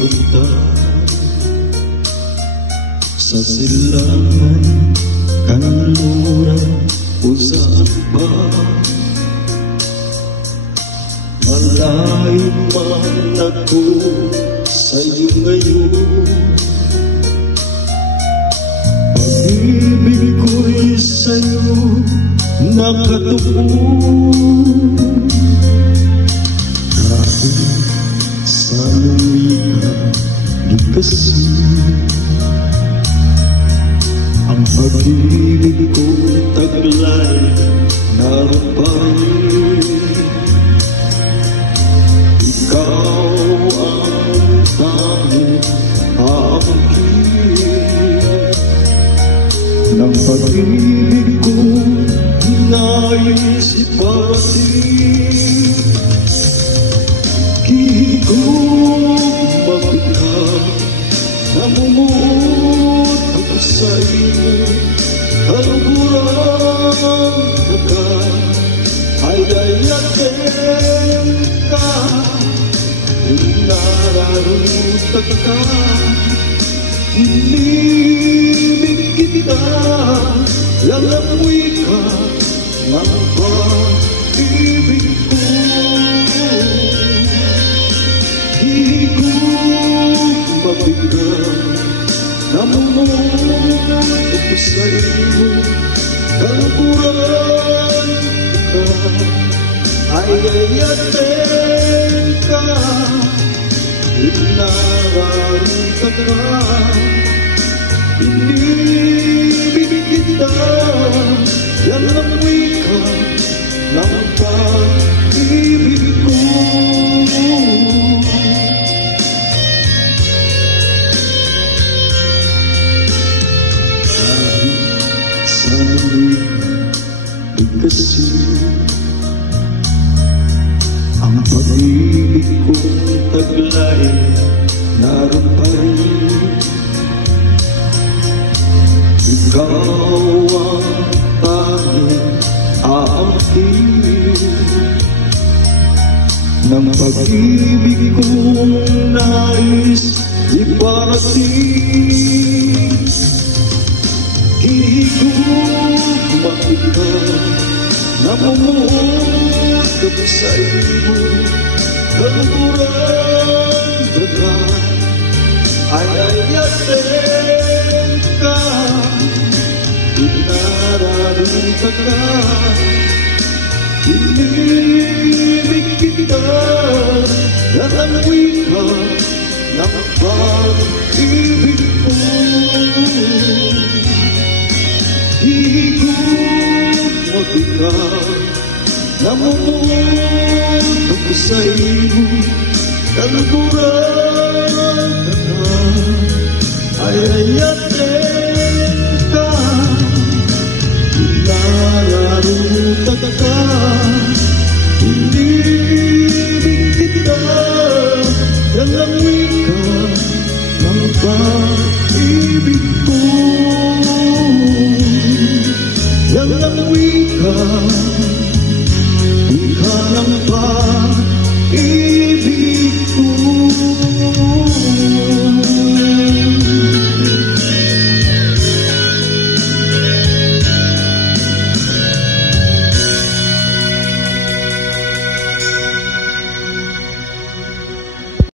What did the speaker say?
punta sa silangan, kanluran, kung saan pa malayo man ako sa'yo ngayon. Pag-ibig ko'y sa'yo nakatubo, kahit sa lumika di kasi ang pag-ibig ko'y taglay narupain. Ikaw ang tanging aangkin ng pag-ibig ko, nais iparating. Kihigong mabigat, namumuot ako sa iyo, kaluguran ka, ay dayatin ka. Nararutan ka, inibig kita, lalamoy ka ng pag-ibig ko. Higong mabigat, namumuot ako sa iyo, kaluguran ka, ay dayatin ka. Nararutan ka, inibig kita, lalamoy ka ng pag-ibig ko. Kahit sa lumika di kasi ang pag-ibig kong taglay naroon pa rin. Ikaw ang tanging aangkin ng pag-ibig kong nais iparating. Higong mabigat, namumuot ako sa iyo, kaluguran ka, ay dayatin ka. Nararutan ka, inibig kita, lalamoy ka ng pag-ibig ko. Higong mabigat, namumuot ako sa iyo, kaluguran